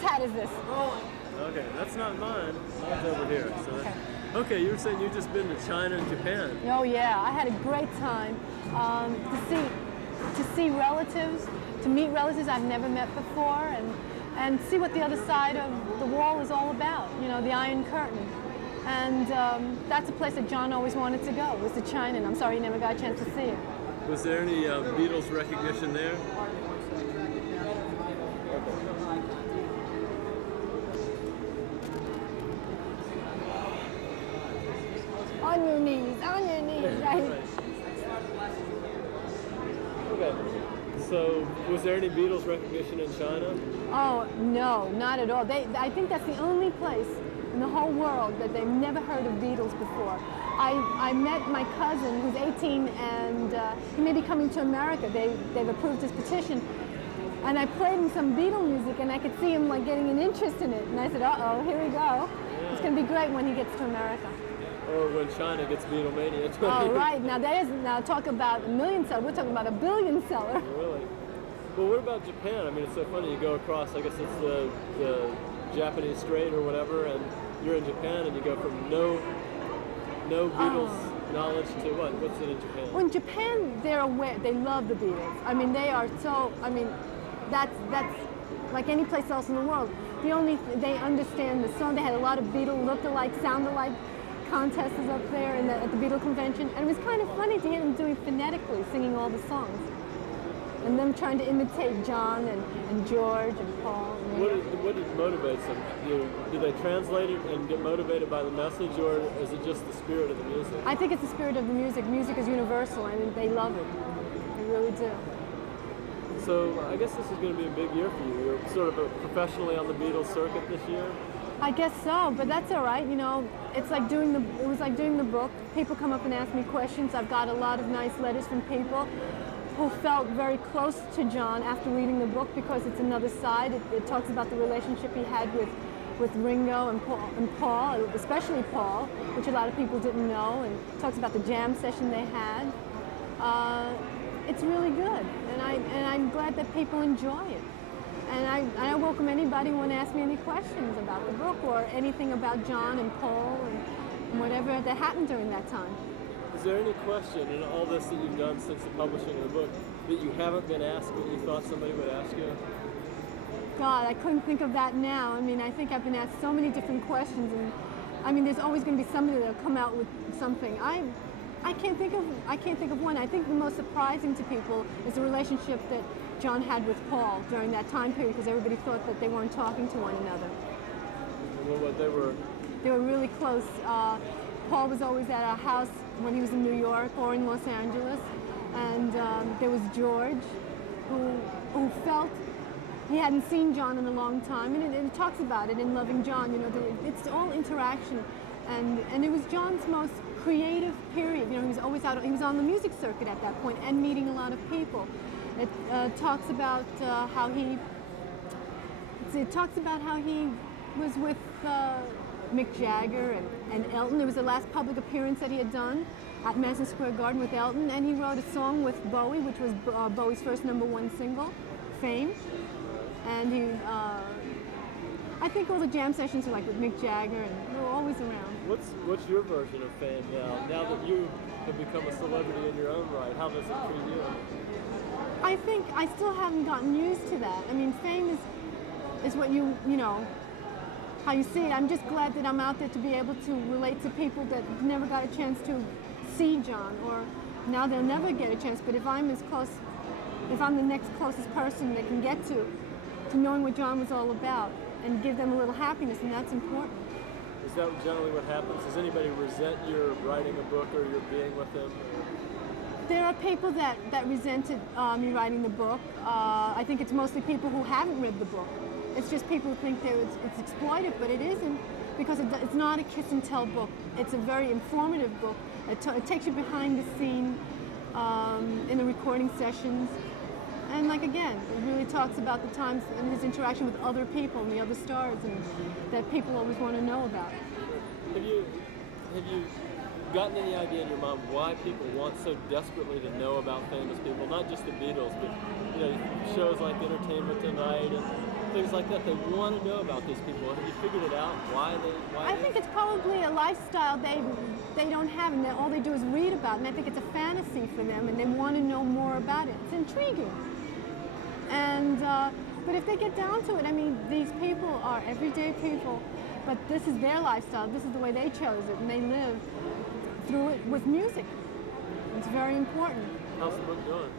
Whose hat is this? Okay, that's not mine. Mine's over here. So okay, you were saying you've just been to China and Japan. Oh yeah, I had a great time to see relatives, to meet relatives I've never met before, and see what the other side of the wall is all about. You know, the Iron Curtain. And that's a place that John always wanted to go, was to China, and I'm sorry he never got a chance to see it. Was there any Beatles recognition there? On your knees, right? Okay. So, was there any Beatles recognition in China? Oh, no, not at all. I think that's the only place in the whole world that they've never heard of Beatles before. I met my cousin who's 18 and he may be coming to America. They've approved his petition. And I played him some Beatle music and I could see him like getting an interest in it. And I said, uh-oh, here we go. Yeah. It's going to be great when he gets to America. Or when China gets Beatlemania. Oh, right. Now talk about a million seller. We're talking about a billion seller. Really? Well, what about Japan? I mean, it's so funny. You go across, I guess it's the Japanese Strait or whatever, and you're in Japan and you go from no Beatles knowledge to what? What's it in Japan? Well, in Japan, they're aware. They love the Beatles. I mean, they are so. I mean, that's like any place else in the world. They understand the song. They had a lot of Beatle look-alike, sound-alike contests up there at the Beatle convention, and it was kind of funny to hear them doing phonetically, singing all the songs, and them trying to imitate John and George and Paul. What motivates them? Do they translate it and get motivated by the message, or is it just the spirit of the music? I think it's the spirit of the music. Music is universal, and they love it. They really do. So I guess this is going to be a big year for you. You're sort of professionally on the Beatles circuit this year. I guess so, but that's all right. You know, it was like doing the book. People come up and ask me questions. I've got a lot of nice letters from people who felt very close to John after reading the book because it's another side. It talks about the relationship he had with Ringo and Paul, especially Paul, which a lot of people didn't know, and talks about the jam session they had. It's really good, and I'm glad that people enjoy it. And I welcome anybody who wants to ask me any questions about the book or anything about John and Paul and whatever that happened during that time. Is there any question in all this that you've done since the publishing of the book that you haven't been asked that you thought somebody would ask you? God, I couldn't think of that now. I mean, I think I've been asked so many different questions, and I mean, there's always going to be somebody that'll come out with something. I can't think of one. I think the most surprising to people is the relationship that John had with Paul during that time period, because everybody thought that they weren't talking to one another. Well, they were really close. Paul was always at our house when he was in New York or in Los Angeles, and there was George, who felt he hadn't seen John in a long time, and it talks about it in Loving John. You know, it's all interaction, and it was John's most creative period. You know, he was always out. He was on the music circuit at that point and meeting a lot of people. It talks about how he was with Mick Jagger and Elton. It was the last public appearance that he had done at Madison Square Garden with Elton, and he wrote a song with Bowie, which was Bowie's first #1 single, Fame. And I think all the jam sessions are like with Mick Jagger, and they were always around. What's your version of Fame now? Now that you have become a celebrity in your own right, how does it treat you? I think I still haven't gotten used to that. I mean, fame is what you know, how you see it. I'm just glad that I'm out there to be able to relate to people that never got a chance to see John, or now they'll never get a chance. But if I'm the next closest person they can get to knowing what John was all about and give them a little happiness, and that's important. Is that generally what happens? Does anybody resent your writing a book or your being with them? There are people that resented me writing the book. I think it's mostly people who haven't read the book. It's just people who think that it's exploitive, but it isn't, because it's not a kiss and tell book. It's a very informative book. It takes you behind the scene in the recording sessions. And like again, it really talks about the times and his interaction with other people and the other stars, and that people always want to know about. Have you gotten any idea in your mind why people want so desperately to know about famous people? Not just the Beatles, but you know, shows like Entertainment Tonight and things like that. They want to know about these people. Have you figured it out? Why they? I think it's probably a lifestyle they don't have, and all they do is read about it. And I think it's a fantasy for them, and they want to know more about it. It's intriguing. And but if they get down to it, I mean, these people are everyday people, but this is their lifestyle. This is the way they chose it, and they live through it with music. It's very important. How's the book doing?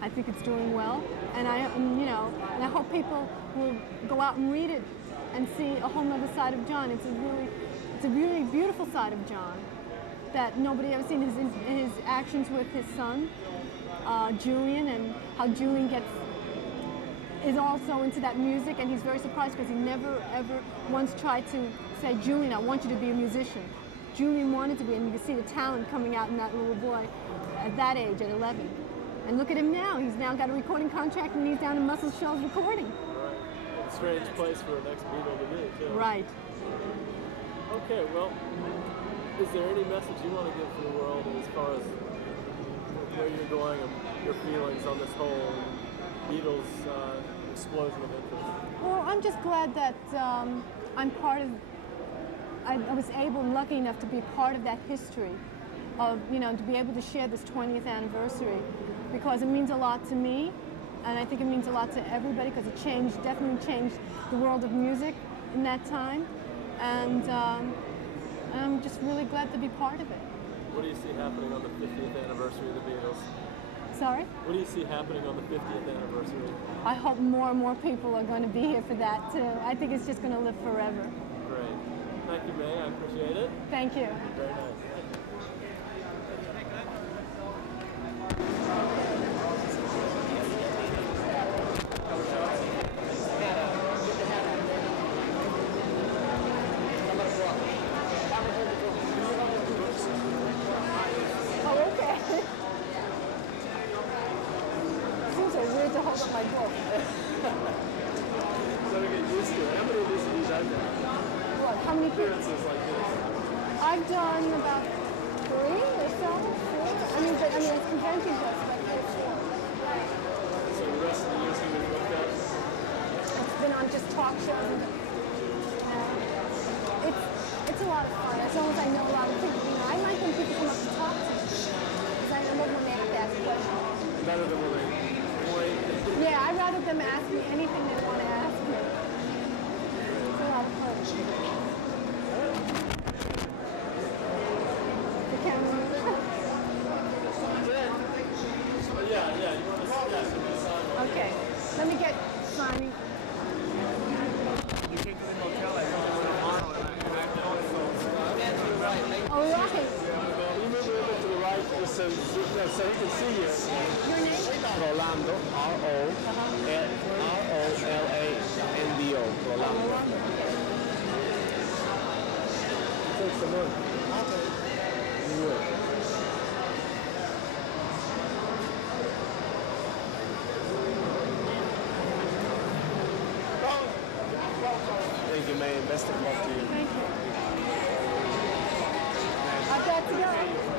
I think it's doing well, and I hope people will go out and read it and see a whole other side of John. It's a really beautiful side of John that nobody ever seen. His actions with his son, Julian, and how Julian is also into that music, and he's very surprised because he never ever once tried to say, Julian, I want you to be a musician. Julian wanted to be, and you can see the talent coming out in that little boy at that age, at 11. And look at him now. He's now got a recording contract, and he's down in Muscle Shoals recording. Right. A strange place for an ex-Beatle to be, too. Right. Okay, well, is there any message you want to give to the world as far as where you're going and your feelings on this whole Beatles explosion of interest? Well, I'm just glad that I'm part of. I was able and lucky enough to be part of that history, of to be able to share this 20th anniversary, because it means a lot to me, and I think it means a lot to everybody because it definitely changed the world of music in that time, and I'm just really glad to be part of it. What do you see happening on the 50th anniversary of the Beatles? Sorry? What do you see happening on the 50th anniversary? I hope more and more people are going to be here for that too. I think it's just going to live forever. Great. Thank you, May. I appreciate it. Thank you. Very nice. Oh, okay. Seems so weird to hold up my book. So we get used to it. How many of these have you done now? What? How many Appearances like this? I've done about 3 or so, 4. It's convention books, but there's 4. So the rest of the year's going to be booked up? It's been on just talk shows. And, it's a lot of fun. As long as I know a lot of people. I like when people come up to talk to me. Because I love when they have to ask questions. Better than when they point. Yeah, I'd rather them ask me anything they want to ask me. It's a lot of fun. The camera. Yeah. You want to Okay. Let me get signing. You came to the hotel at Arnold and All right. you move a little bit to the right just so he can see you. Your name? Rolando, R-O-L-A-N-D-O, Rolando. Take some money. New York. Thank you, man. Best of luck to you. Thank you. I've got to go.